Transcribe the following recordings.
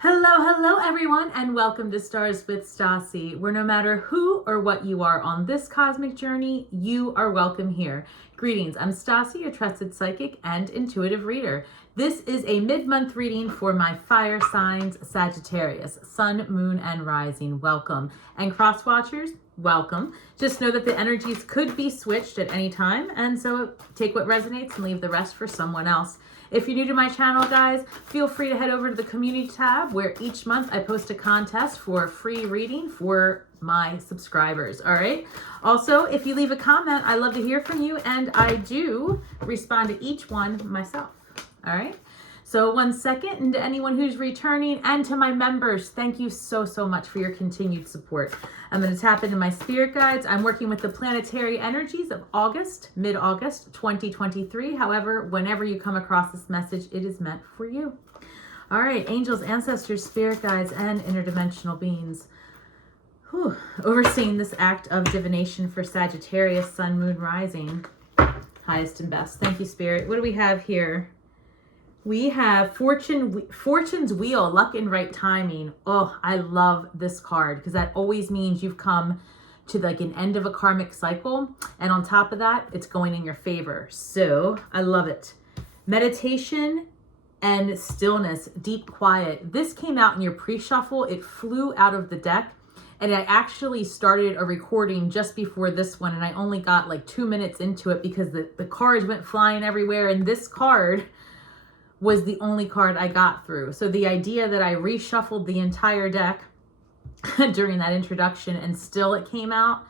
Hello everyone, and welcome to Stars with Stasi, where no matter who or what you are on this cosmic journey, you are welcome here. Greetings, I'm Stasi, your trusted psychic and intuitive reader. This is a mid-month reading for my fire signs, Sagittarius, Sun, Moon, and Rising. Welcome. And cross watchers, welcome. Just know that the energies could be switched at any time, and so take what resonates and leave the rest for someone else. If you're new to my channel, guys, feel free to head over to the community tab where each month I post a contest for a free reading for my subscribers. All right. Also, if you leave a comment, I love to hear from you, and I do respond to each one myself. All right. So 1 second, and to anyone who's returning and to my members, thank you so much for your continued support. I'm going to tap into my spirit guides. I'm working with the planetary energies of August, mid-August 2023. However, whenever you come across this message, it is meant for you. All right, angels, ancestors, spirit guides, and interdimensional beings. Overseeing this act of divination for Sagittarius, Sun, Moon, Rising, highest and best. Thank you, Spirit. What do we have here? We have Fortune's Wheel, luck and right timing. Oh, I love this card because that always means you've come to like an end of a karmic cycle. And on top of that, it's going in your favor. So I love it. Meditation and stillness, deep quiet. This came out in your pre-shuffle. It flew out of the deck. And I actually started a recording just before this one. And I only got like 2 minutes into it because the cards went flying everywhere. And this card was the only card I got through. So the idea that I reshuffled the entire deck during that introduction and still it came out,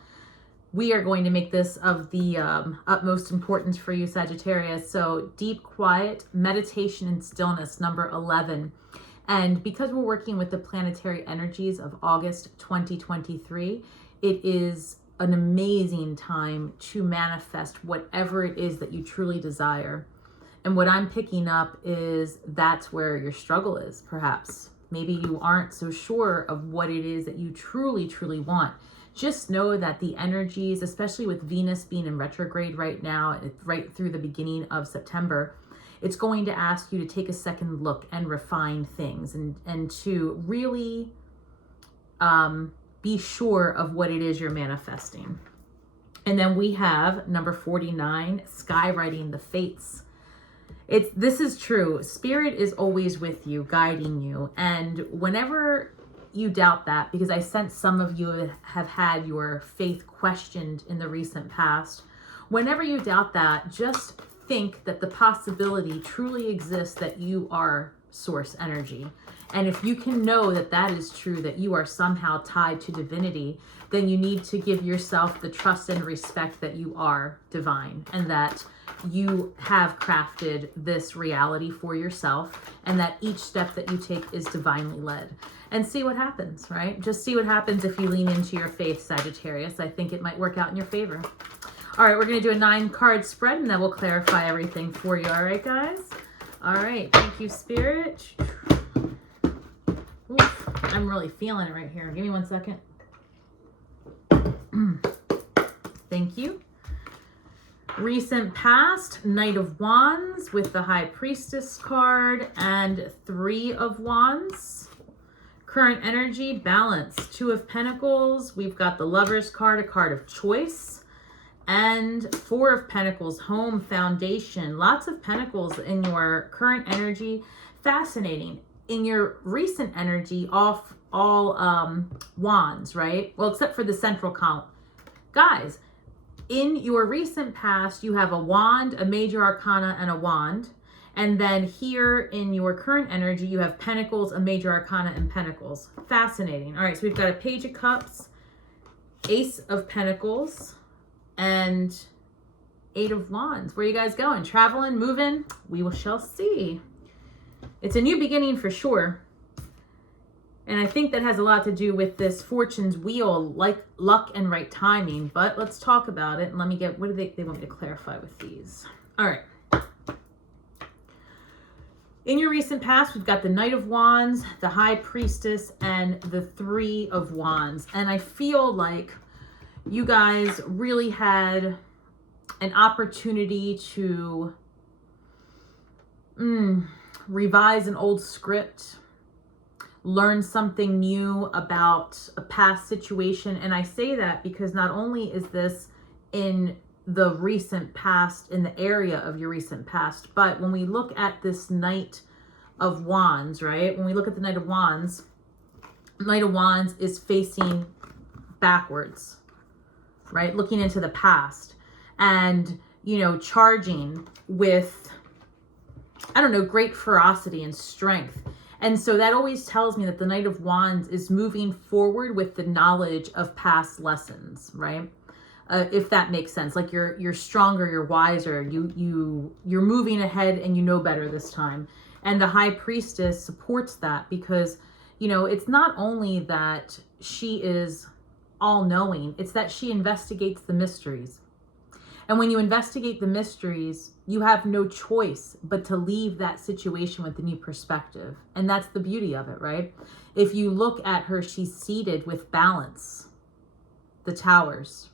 we are going to make this of the utmost importance for you, Sagittarius. So deep quiet, meditation and stillness, number 11. And because we're working with the planetary energies of August 2023, it is an amazing time to manifest whatever it is that you truly desire. And what I'm picking up is that's where your struggle is, perhaps. Maybe you aren't so sure of what it is that you truly want. Just know that the energies, especially with Venus being in retrograde right now, right through the beginning of September, it's going to ask you to take a second look and refine things and to really be sure of what it is you're manifesting. And then we have number 49, skywriting the fates. This is true. Spirit is always with you, guiding you. And whenever you doubt that, because I sense some of you have had your faith questioned in the recent past, whenever you doubt that, just think that the possibility truly exists that you are source energy. And if you can know that that is true, that you are somehow tied to divinity, then you need to give yourself the trust and respect that you are divine and that you have crafted this reality for yourself and that each step that you take is divinely led. And see what happens, right? Just see what happens if you lean into your faith, Sagittarius. I think it might work out in your favor. All right, we're going to do a 9-card spread and then we'll clarify everything for you. All right, guys? All right, thank you, Spirit. Oof, I'm really feeling it right here. Give me 1 second. Thank you. Recent past, Knight of Wands with the High Priestess card and 3 of Wands. Current energy, balance, 2 of Pentacles. We've got the Lover's card, a card of choice. And 4 of Pentacles, home, foundation. Lots of Pentacles in your current energy. Fascinating. In your recent energy, all Wands, right? Well, except for the central column. Guys, in your recent past, you have a wand, a major arcana, and a wand. And then here in your current energy, you have Pentacles, a major arcana, and Pentacles. Fascinating. All right, so we've got a Page of Cups, Ace of Pentacles, and 8 of Wands. Where are you guys going? Traveling, moving? We shall see. It's a new beginning for sure. And I think that has a lot to do with this Fortune's Wheel, like luck and right timing. But let's talk about it. And let me get, what do they want me to clarify with these? All right. In your recent past, we've got the Knight of Wands, the High Priestess, and the 3 of Wands. And I feel like you guys really had an opportunity to revise an old script, learn something new about a past situation. And I say that because not only is this in the recent past, in the area of your recent past, but when we look at this Knight of Wands, right? When we look at the Knight of Wands is facing backwards, right? Looking into the past and, you know, charging with, I don't know, great ferocity and strength. And so that always tells me that the Knight of Wands is moving forward with the knowledge of past lessons, right? If that makes sense. Like you're stronger, you're wiser, you're moving ahead and you know better this time. And the High Priestess supports that because, you know, it's not only that she is all-knowing, it's that she investigates the mysteries. And when you investigate the mysteries, you have no choice but to leave that situation with a new perspective. And that's the beauty of it, right? If you look at her, she's seated with balance. The towers,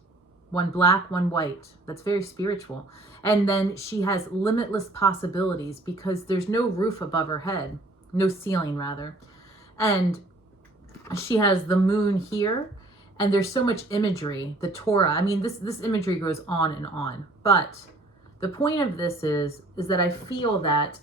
one black, one white. That's very spiritual. And then she has limitless possibilities because there's no roof above her head, no ceiling rather. And she has the moon here. And there's so much imagery, the Torah. I mean, this imagery goes on and on. But the point of this is that I feel that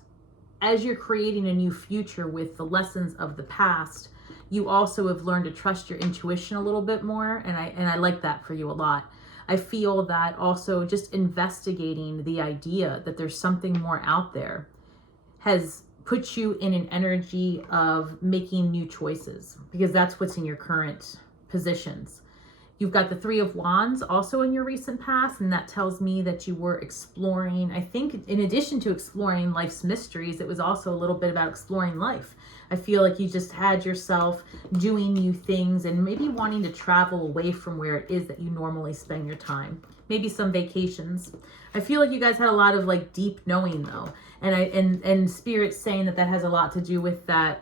as you're creating a new future with the lessons of the past, you also have learned to trust your intuition a little bit more. And I like that for you a lot. I feel that also just investigating the idea that there's something more out there has put you in an energy of making new choices, because that's what's in your current positions. You've got the Three of Wands also in your recent past, and that tells me that you were exploring, I think in addition to exploring life's mysteries, it was also a little bit about exploring life. I feel like you just had yourself doing new things and maybe wanting to travel away from where it is that you normally spend your time. Maybe some vacations. I feel like you guys had a lot of like deep knowing though. And Spirit's saying that has a lot to do with that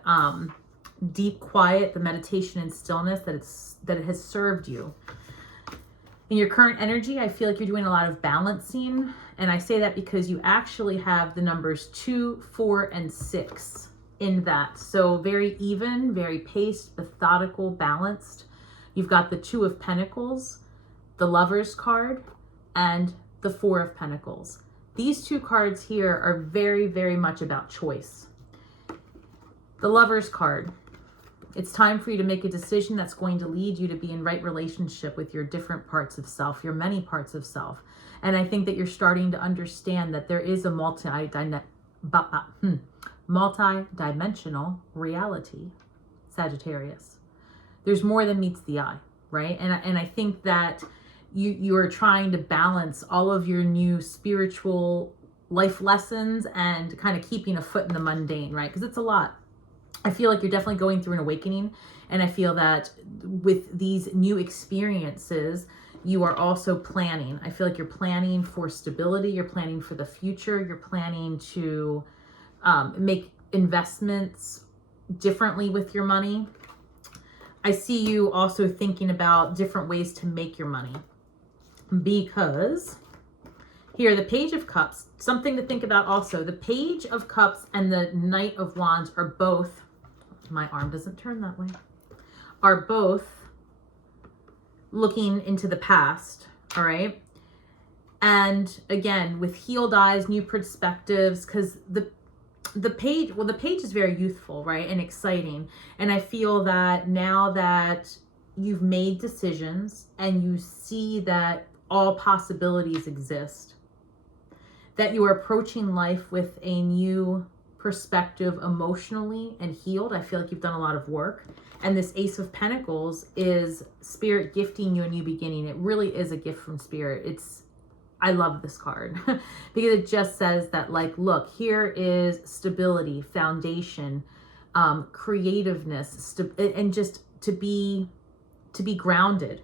deep quiet, the meditation and stillness that it has served you. In your current energy, I feel like you're doing a lot of balancing. And I say that because you actually have the numbers 2, 4, and 6 in that. So very even, very paced, methodical, balanced. You've got the 2 of Pentacles, the Lover's card, and the 4 of Pentacles. These 2 cards here are very, very much about choice. The Lover's card. It's time for you to make a decision that's going to lead you to be in right relationship with your different parts of self, your many parts of self. And I think that you're starting to understand that there is a multi-dimensional reality, Sagittarius. There's more than meets the eye, right? And I think that you are trying to balance all of your new spiritual life lessons and kind of keeping a foot in the mundane, right? Because it's a lot. I feel like you're definitely going through an awakening. And I feel that with these new experiences, you are also planning. I feel like you're planning for stability. You're planning for the future. You're planning to make investments differently with your money. I see you also thinking about different ways to make your money. Because here, the Page of Cups, something to think about also. The Page of Cups and the Knight of Wands are both, my arm doesn't turn that way, are both looking into the past, all right? And again, with healed eyes, new perspectives, because the page is very youthful, right? And exciting. And I feel that now that you've made decisions and you see that all possibilities exist, that you are approaching life with a new perspective emotionally and healed. I feel like you've done a lot of work. And this Ace of Pentacles is Spirit gifting you a new beginning. It really is a gift from Spirit. I love this card because it just says that, like, look, here is stability, foundation, creativeness, and just to be grounded.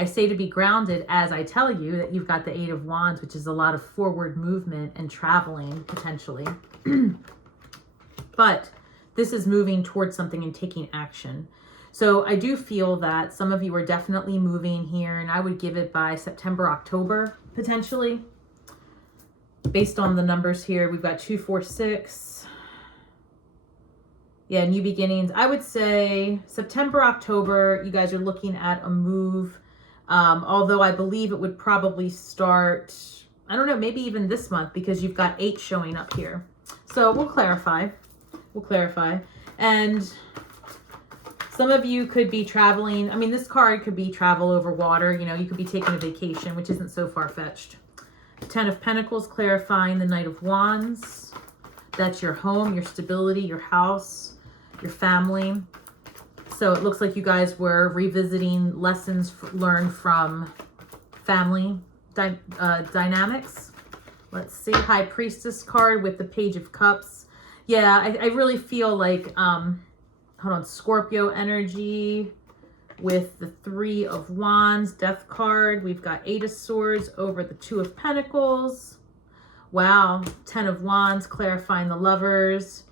I say to be grounded as I tell you that you've got the Eight of Wands, which is a lot of forward movement and traveling potentially. But this is moving towards something and taking action. So I do feel that some of you are definitely moving here, and I would give it by September, October, potentially. Based on the numbers here, we've got 2, 4, 6. Yeah, new beginnings. I would say September, October, you guys are looking at a move. Although I believe it would probably start, I don't know, maybe even this month, because you've got 8 showing up here. So we'll clarify. We'll clarify. And some of you could be traveling. I mean, this card could be travel over water. You know, you could be taking a vacation, which isn't so far-fetched. 10 of Pentacles, clarifying the Knight of Wands. That's your home, your stability, your house, your family. So it looks like you guys were revisiting lessons learned from family dynamics. Let's see. High Priestess card with the Page of Cups. Yeah, I really feel like, hold on, Scorpio energy with the 3 of Wands, Death card. We've got 8 of Swords over the 2 of Pentacles. Wow. 10 of Wands, clarifying the Lovers.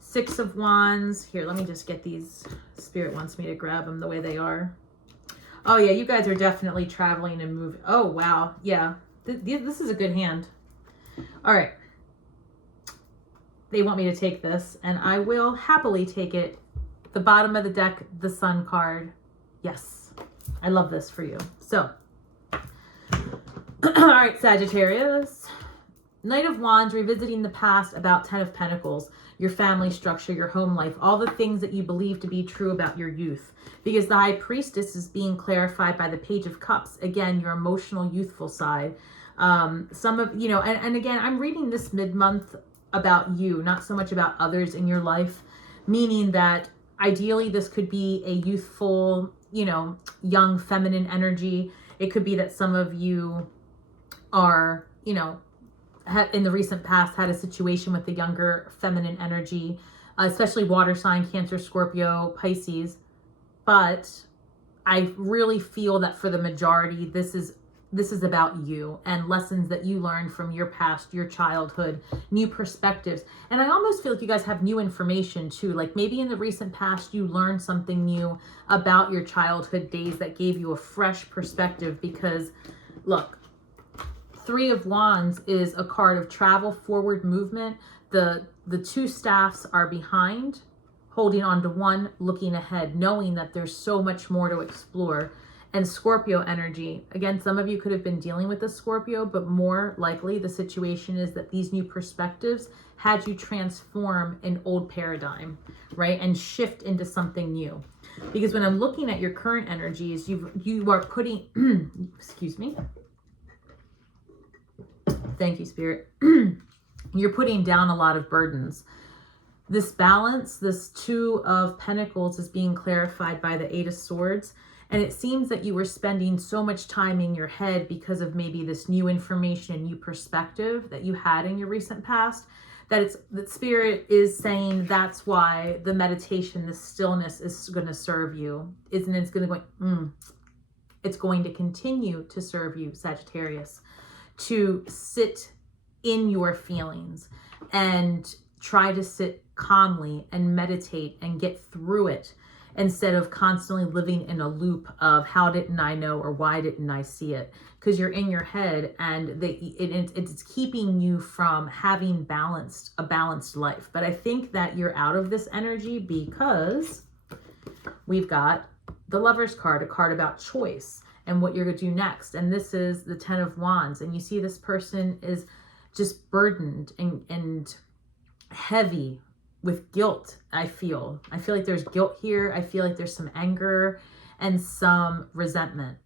6 of Wands. Here, let me just get these. Spirit wants me to grab them the way they are. Oh, yeah, you guys are definitely traveling and moving. Oh, wow. Yeah, this is a good hand. All right. They want me to take this, and I will happily take it. The bottom of the deck, the Sun card. Yes, I love this for you. So, all right, Sagittarius. Knight of Wands, revisiting the past about 10 of Pentacles, your family structure, your home life, all the things that you believe to be true about your youth. Because the High Priestess is being clarified by the Page of Cups. Again, your emotional, youthful side. Some of, you know, and again, I'm reading this mid-month about you, not so much about others in your life, meaning that ideally this could be a youthful, you know, young feminine energy. It could be that some of you are, you know, in the recent past had a situation with the younger feminine energy, especially water sign, Cancer, Scorpio, Pisces. But I really feel that for the majority, this is about you and lessons that you learned from your past, your childhood, new perspectives. And I almost feel like you guys have new information too. Like maybe in the recent past, you learned something new about your childhood days that gave you a fresh perspective. Because look, 3 of Wands is a card of travel, forward movement. The 2 staffs are behind, holding on to 1, looking ahead, knowing that there's so much more to explore. And Scorpio energy, again, some of you could have been dealing with the Scorpio, but more likely the situation is that these new perspectives had you transform an old paradigm, right? And shift into something new. Because when I'm looking at your current energies, you are putting, excuse me. Thank you, Spirit. You're putting down a lot of burdens. This balance, this 2 of Pentacles is being clarified by the 8 of Swords. And it seems that you were spending so much time in your head because of maybe this new information and new perspective that you had in your recent past, that Spirit is saying that's why the meditation, the stillness is going to serve you. It's going to continue to serve you, Sagittarius, to sit in your feelings and try to sit calmly and meditate and get through it, instead of constantly living in a loop of how didn't I know or why didn't I see it? Because you're in your head and it's keeping you from having a balanced life. But I think that you're out of this energy because we've got the Lover's card, a card about choice and what you're going to do next. And this is the 10 of Wands. And you see this person is just burdened and heavy with guilt. I feel like there's guilt here. I feel like there's some anger and some resentment.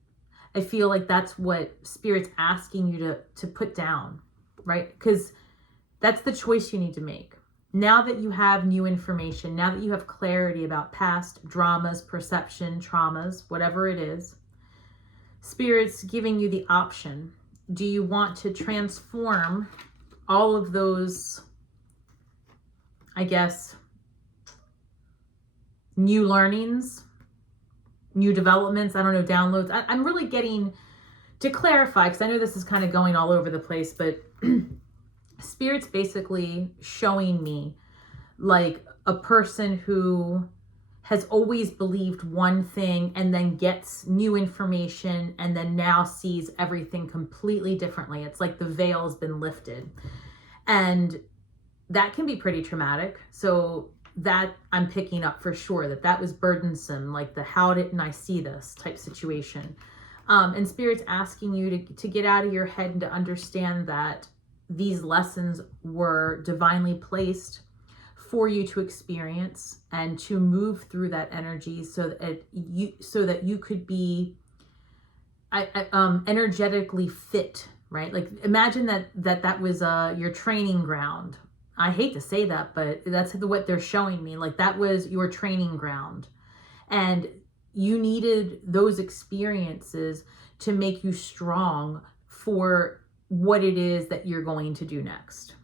I feel like that's what Spirit's asking you to put down, right? Because that's the choice you need to make. Now that you have new information, now that you have clarity about past dramas, perception, traumas, whatever it is, Spirit's giving you the option. Do you want to transform all of those, I guess, new learnings, new developments, I don't know, downloads? I'm really getting to clarify, because I know this is kind of going all over the place, but Spirit's basically showing me like a person who has always believed one thing and then gets new information and then now sees everything completely differently. It's like the veil has been lifted. And that can be pretty traumatic. So that I'm picking up for sure, that was burdensome, like the how didn't I see this type situation. And Spirit's asking you to get out of your head and to understand that these lessons were divinely placed for you to experience and to move through that energy so that you could be energetically fit, right? Like imagine that was your training ground. I hate to say that, but that's what they're showing me. Like that was your training ground, and you needed those experiences to make you strong for what it is that you're going to do next.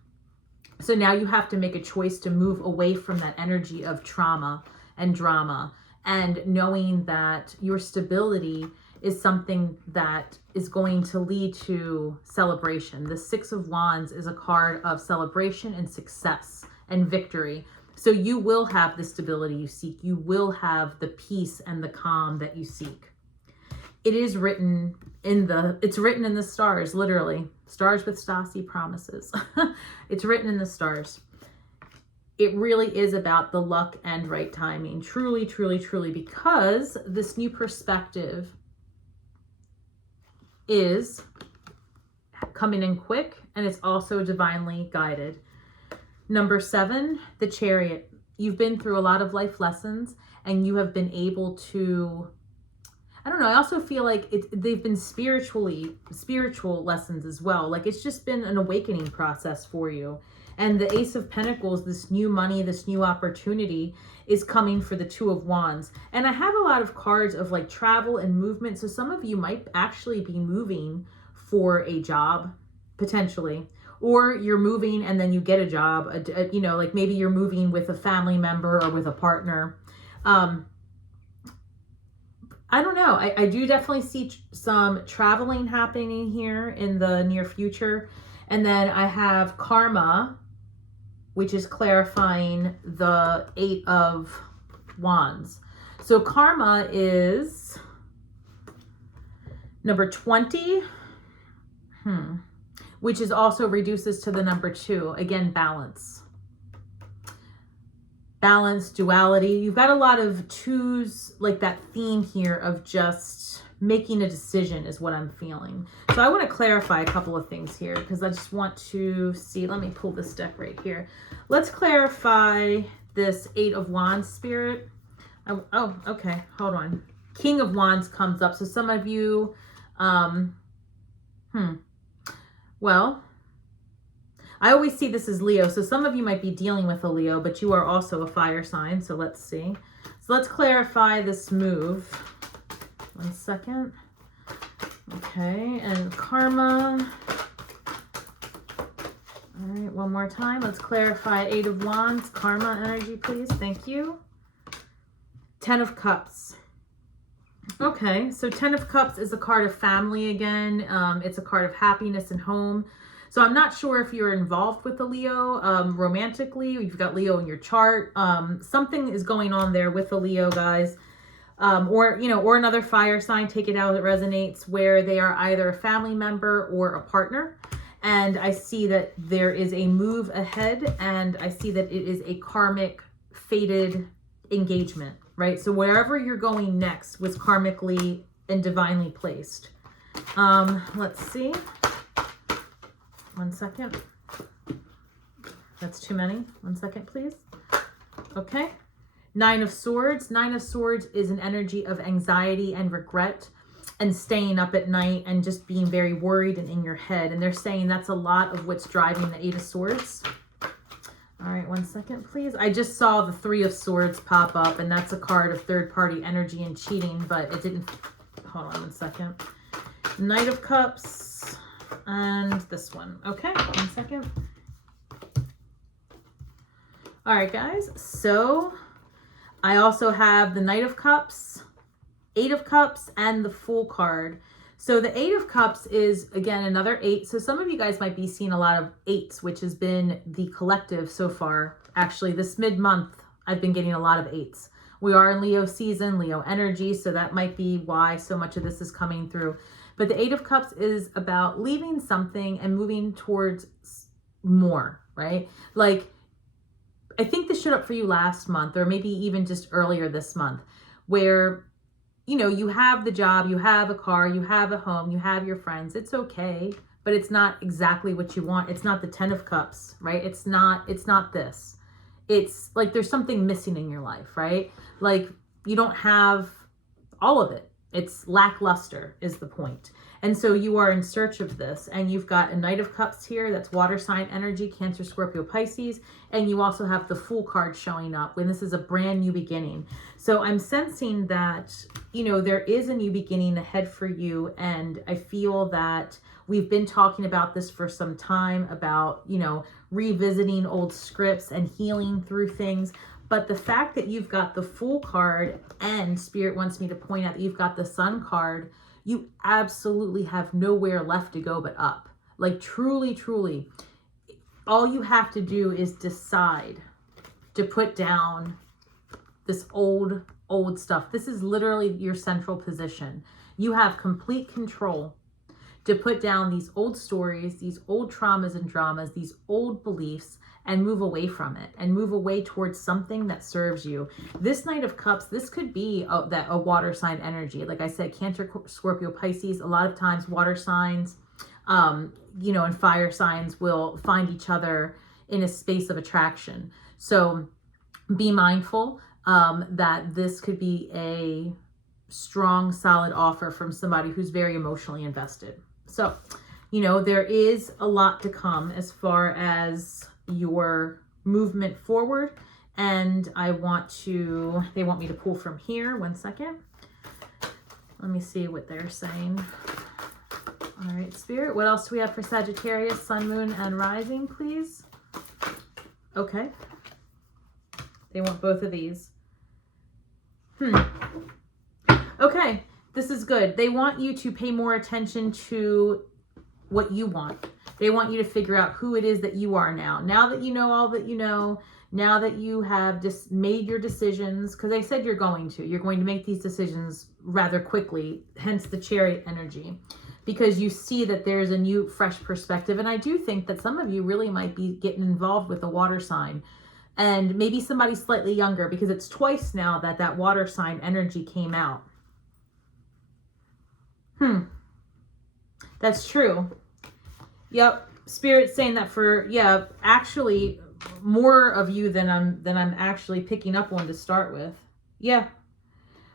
So now you have to make a choice to move away from that energy of trauma and drama, and knowing that your stability is something that is going to lead to celebration. The Six of Wands is a card of celebration and success and victory. So you will have the stability you seek. You will have the peace and the calm that you seek. It is written in the stars, literally. Stars with Stasi promises. It's written in the stars. It really is about the luck and right timing. Truly, truly, truly, because this new perspective is coming in quick, and it's also divinely guided. Number 7, the Chariot. You've been through a lot of life lessons, and you have been able to, I don't know, I also feel like they've been spiritual lessons as well. Like it's just been an awakening process for you. And the Ace of Pentacles, this new money, this new opportunity is coming for the Two of Wands. And I have a lot of cards of like travel and movement. So some of you might actually be moving for a job, potentially. Or you're moving and then you get a job, like maybe you're moving with a family member or with a partner. I don't know. I do definitely see some traveling happening here in the near future. And then I have Karma, which is clarifying the 8 of Wands. So Karma is number 20, which is also reduces to the number 2. Again, balance. Balance, duality. You've got a lot of 2s, like that theme here of just making a decision is what I'm feeling. So I want to clarify a couple of things here because I just want to see. Let me pull this deck right here. Let's clarify this 8 of Wands, Spirit. Oh, okay. Hold on. King of Wands comes up. So some of you, well, I always see this as Leo. So some of you might be dealing with a Leo, but you are also a fire sign. So let's see. So let's clarify this move. 1 second. Okay, and Karma. All right, one more time. Let's clarify 8 of Wands. Karma energy, please. Thank you. 10 of Cups. Okay, so 10 of Cups is a card of family again. It's a card of happiness and home. So I'm not sure if you're involved with a Leo romantically. You've got Leo in your chart. Something is going on there with a Leo, guys. Or another fire sign, take it out, it resonates, where they are either a family member or a partner. And I see that there is a move ahead, and I see that it is a karmic, fated engagement, right? So wherever you're going next was karmically and divinely placed. Let's see. 1 second. That's too many. 1 second, please. Okay. 9 of Swords. 9 of Swords is an energy of anxiety and regret and staying up at night and just being very worried and in your head. And they're saying that's a lot of what's driving the 8 of Swords. All right, 1 second, please. I just saw the 3 of Swords pop up, and that's a card of third-party energy and cheating, but it didn't. Hold on 1 second. Knight of Cups and this one. Okay, 1 second. All right, guys. So I also have the Knight of Cups, 8 of Cups, and the Fool card. So the 8 of Cups is, again, another 8. So some of you guys might be seeing a lot of 8s, which has been the collective so far. Actually, this mid-month, I've been getting a lot of 8s. We are in Leo season, Leo energy, so that might be why so much of this is coming through. But the 8 of Cups is about leaving something and moving towards more, right? Like, I think this showed up for you last month, or maybe even just earlier this month, where, you know, you have the job, you have a car, you have a home, you have your friends. It's okay, but it's not exactly what you want. It's not the 10 of Cups, right? It's not this. It's like there's something missing in your life, right? Like you don't have all of it. It's lackluster is the point. And so you are in search of this, and you've got a Knight of Cups here. That's water sign energy, Cancer, Scorpio, Pisces. And you also have the Fool card showing up when this is a brand new beginning. So I'm sensing that, you know, there is a new beginning ahead for you. And I feel that we've been talking about this for some time, about, you know, revisiting old scripts and healing through things. But the fact that you've got the Fool card, and Spirit wants me to point out that you've got the Sun card, you absolutely have nowhere left to go but up. Like truly, truly, all you have to do is decide to put down this old stuff. This is literally your central position. You have complete control to put down these old stories, these old traumas and dramas, these old beliefs, and move away from it and move away towards something that serves you. This Knight of Cups, this could be a water sign energy. Like I said, Cancer, Scorpio, Pisces, a lot of times water signs, you know, and fire signs will find each other in a space of attraction. So be mindful that this could be a strong, solid offer from somebody who's very emotionally invested. So, you know, there is a lot to come as far as your movement forward. And they want me to pull from here. 1 second. Let me see what they're saying. All right, Spirit, what else do we have for Sagittarius, Sun, Moon, and Rising, please? Okay. They want both of these. Okay, this is good. They want you to pay more attention to what you want. They want you to figure out who it is that you are now. Now that you know all that you know, now that you have just made your decisions, because I said you're going to make these decisions rather quickly, hence the Chariot energy, because you see that there's a new, fresh perspective. And I do think that some of you really might be getting involved with a water sign, and maybe somebody slightly younger, because it's twice now that water sign energy came out. That's true. Yep. Spirit's saying that for, yeah, actually more of you than I'm actually picking up on to start with. Yeah,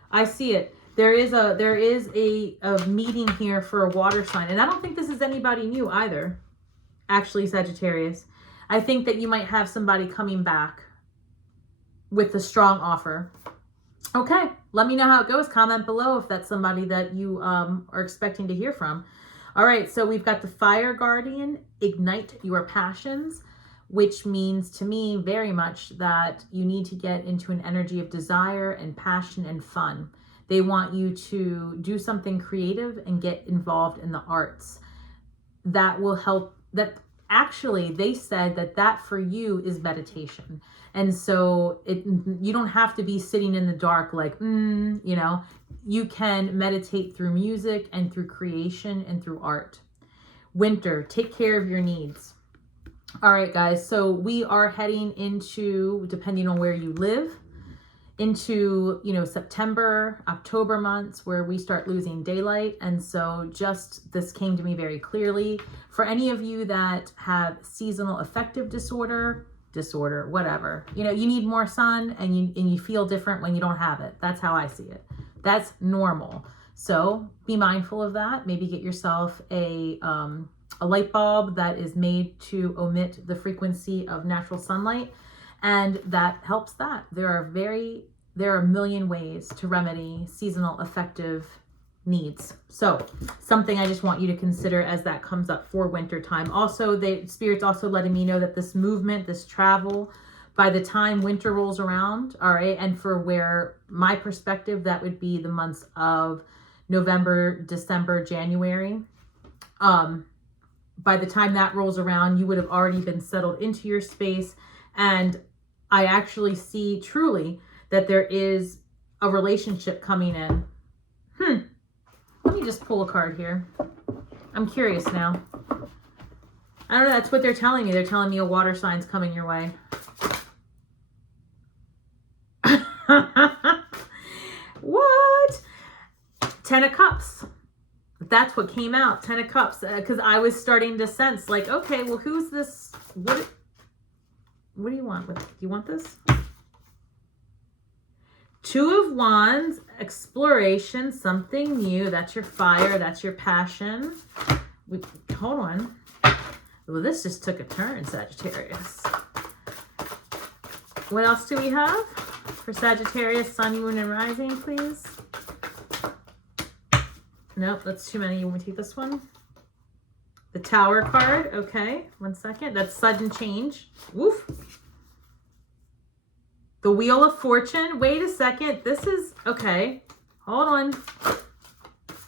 I see it. There is a meeting here for a water sign. And I don't think this is anybody new either. Actually, Sagittarius. I think that you might have somebody coming back with a strong offer. Okay, let me know how it goes. Comment below if that's somebody that you are expecting to hear from. All right, so we've got the Fire Guardian, ignite your passions, which means to me very much that you need to get into an energy of desire and passion and fun. They want you to do something creative and get involved in the arts. That will help. That actually, they said that for you is meditation. And so you don't have to be sitting in the dark like, you know, you can meditate through music and through creation and through art. Winter, take care of your needs. All right, guys. So we are heading into, depending on where you live, into, you know, September, October months where we start losing daylight. And so just this came to me very clearly. For any of you that have seasonal affective disorder, whatever, you know, you need more sun and you feel different when you don't have it. That's how I see it. That's normal. So be mindful of that. Maybe get yourself a light bulb that is made to omit the frequency of natural sunlight. And that helps that. There are a million ways to remedy seasonal affective needs. So something I just want you to consider as that comes up for winter time. Also, Spirit's also letting me know that this movement, this travel, by the time winter rolls around, all right, and for where my perspective, that would be the months of November, December, January. By the time that rolls around, you would have already been settled into your space. And I actually see truly that there is a relationship coming in. Let me just pull a card here. I'm curious now. I don't know. That's what they're telling me. They're telling me a water sign's coming your way. What? 10 of Cups. That's what came out. 10 of Cups. Because I was starting to sense like, okay, well, who's this? What do you want? Do you want this? 2 of Wands, exploration, something new. That's your fire. That's your passion. Hold on. Well, this just took a turn, Sagittarius. What else do we have for Sagittarius, Sun, Moon, and Rising, please? Nope, that's too many. You want to take this one? The Tower card. Okay, 1 second. That's sudden change. Woof. The Wheel of Fortune. Wait a second. This is... Okay. Hold on.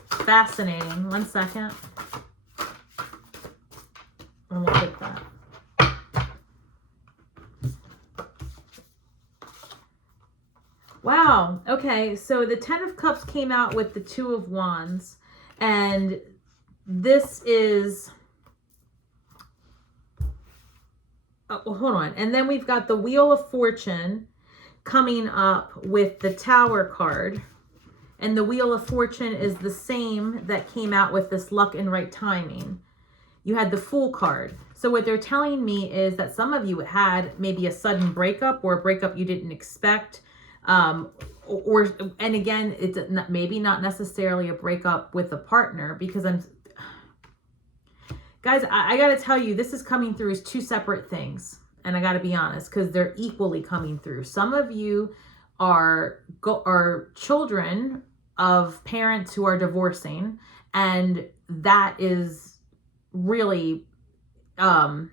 Fascinating. 1 second. And we'll take that. Wow. Okay. So the 10 of Cups came out with the 2 of Wands. And this is... Oh, well, hold on. And then we've got the Wheel of Fortune coming up with the Tower card. And the Wheel of Fortune is the same that came out with this luck and right timing. You had the Fool card. So what they're telling me is that some of you had maybe a sudden breakup or a breakup you didn't expect. And again, it's maybe not necessarily a breakup with a partner, because guys, I got to tell you, this is coming through as 2 separate things. And I got to be honest, because they're equally coming through. Some of you are children of parents who are divorcing, and that is really, I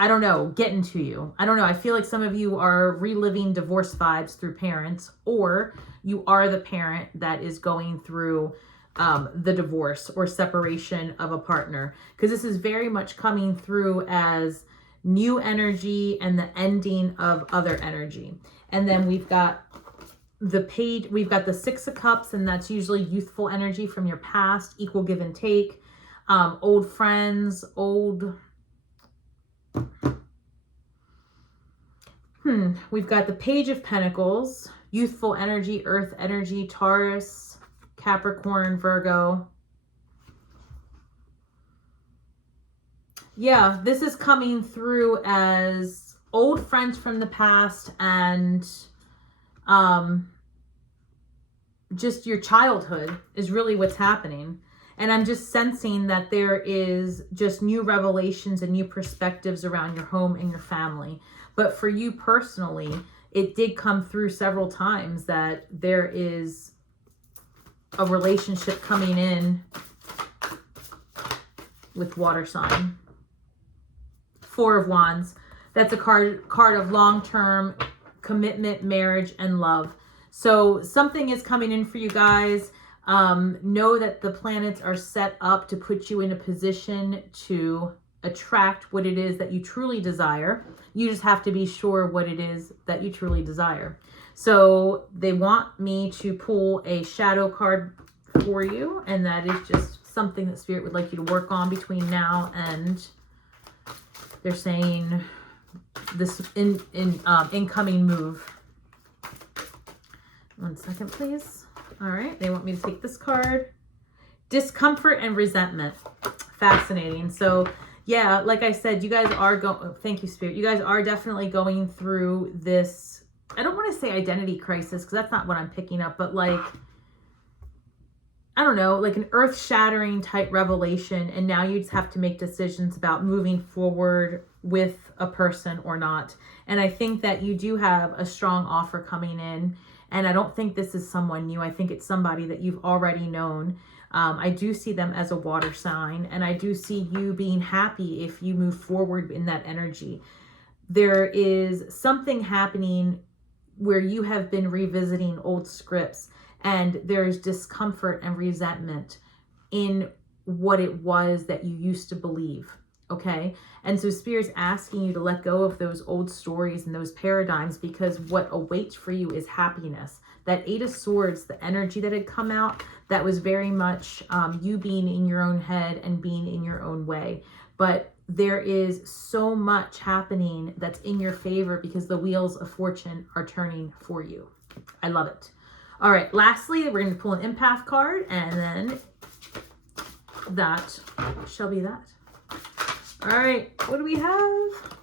don't know, getting to you. I don't know. I feel like some of you are reliving divorce vibes through parents, or you are the parent that is going through the divorce or separation of a partner, because this is very much coming through as new energy and the ending of other energy. And then we've got the 6 of Cups, and that's usually youthful energy from your past, equal give and take, old friends, we've got the Page of Pentacles, youthful energy, earth energy, Taurus, Capricorn, Virgo. Yeah, this is coming through as old friends from the past and just your childhood is really what's happening. And I'm just sensing that there is just new revelations and new perspectives around your home and your family. But for you personally, it did come through several times that there is a relationship coming in with water sign. 4 of Wands. That's a card of long-term commitment, marriage, and love. So something is coming in for you guys. Know that the planets are set up to put you in a position to attract what it is that you truly desire. You just have to be sure what it is that you truly desire. So they want me to pull a shadow card for you, and that is just something that Spirit would like you to work on between now and, they're saying, this incoming move. 1 second, please. All right, they want me to take this card. Discomfort and resentment. Fascinating. So yeah, like I said, you guys are thank you, Spirit. You guys are definitely going through this, I don't want to say identity crisis, because that's not what I'm picking up, but like, I don't know, like an earth-shattering type revelation, and now you just have to make decisions about moving forward with a person or not. And I think that you do have a strong offer coming in, and I don't think this is someone new. I think it's somebody that you've already known. I do see them as a water sign, and I do see you being happy if you move forward in that energy. There is something happening where you have been revisiting old scripts, and there's discomfort and resentment in what it was that you used to believe, okay? And so Spirit's asking you to let go of those old stories and those paradigms, because what awaits for you is happiness. That 8 of Swords, the energy that had come out, that was very much you being in your own head and being in your own way. But there is so much happening that's in your favor, because the wheels of fortune are turning for you. I love it. All right, lastly, we're going to pull an empath card, and then that shall be that. All right, what do we have?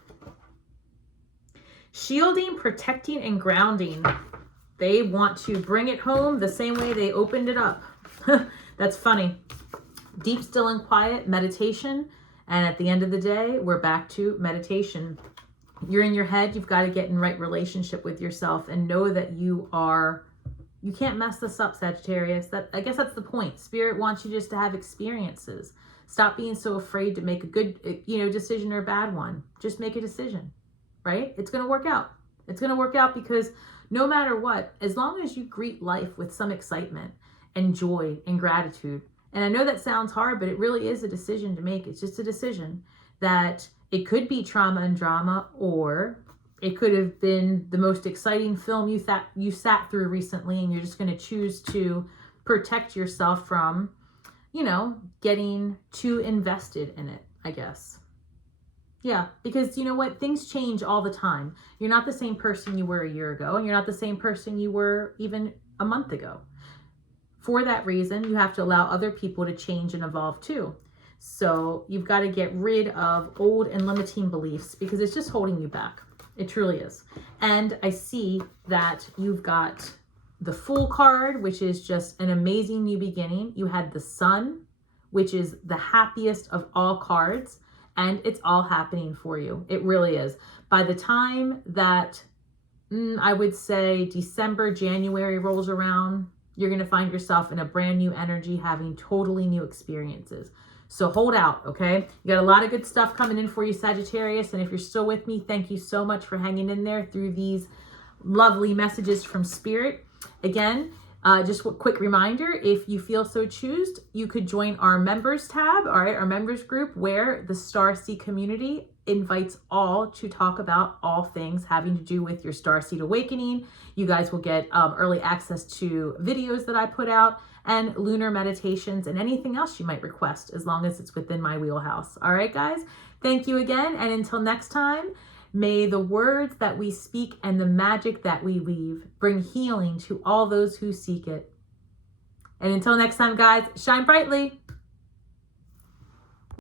Shielding, protecting, and grounding. They want to bring it home the same way they opened it up. That's funny. Deep, still, and quiet, meditation. And at the end of the day, we're back to meditation. You're in your head. You've got to get in right relationship with yourself and know that you can't mess this up, Sagittarius. I guess that's the point. Spirit wants you just to have experiences. Stop being so afraid to make a good, decision or a bad one. Just make a decision, right? It's going to work out. It's going to work out because no matter what, as long as you greet life with some excitement and joy and gratitude, and I know that sounds hard, but it really is a decision to make. It's just a decision that it could be trauma and drama, or it could have been the most exciting film you sat through recently, and you're just going to choose to protect yourself from, getting too invested in it, I guess. Yeah, because you know what? Things change all the time. You're not the same person you were a year ago, and you're not the same person you were even a month ago. For that reason, you have to allow other people to change and evolve too. So you've got to get rid of old and limiting beliefs because it's just holding you back. It truly is. And I see that you've got the Fool card, which is just an amazing new beginning. You had the Sun, which is the happiest of all cards. And it's all happening for you. It really is. By the time that, I would say December, January rolls around, you're going to find yourself in a brand new energy, having totally new experiences. So hold out, okay? You got a lot of good stuff coming in for you, Sagittarius. And if you're still with me, thank you so much for hanging in there through these lovely messages from Spirit. Again, just a quick reminder, if you feel so choose, you could join our members tab, all right, our members group, where the Starseed community invites all to talk about all things having to do with your Starseed awakening. You guys will get early access to videos that I put out and lunar meditations and anything else you might request, as long as it's within my wheelhouse. All right, guys, thank you again. And until next time, may the words that we speak and the magic that we weave bring healing to all those who seek it. And until next time, guys, shine brightly.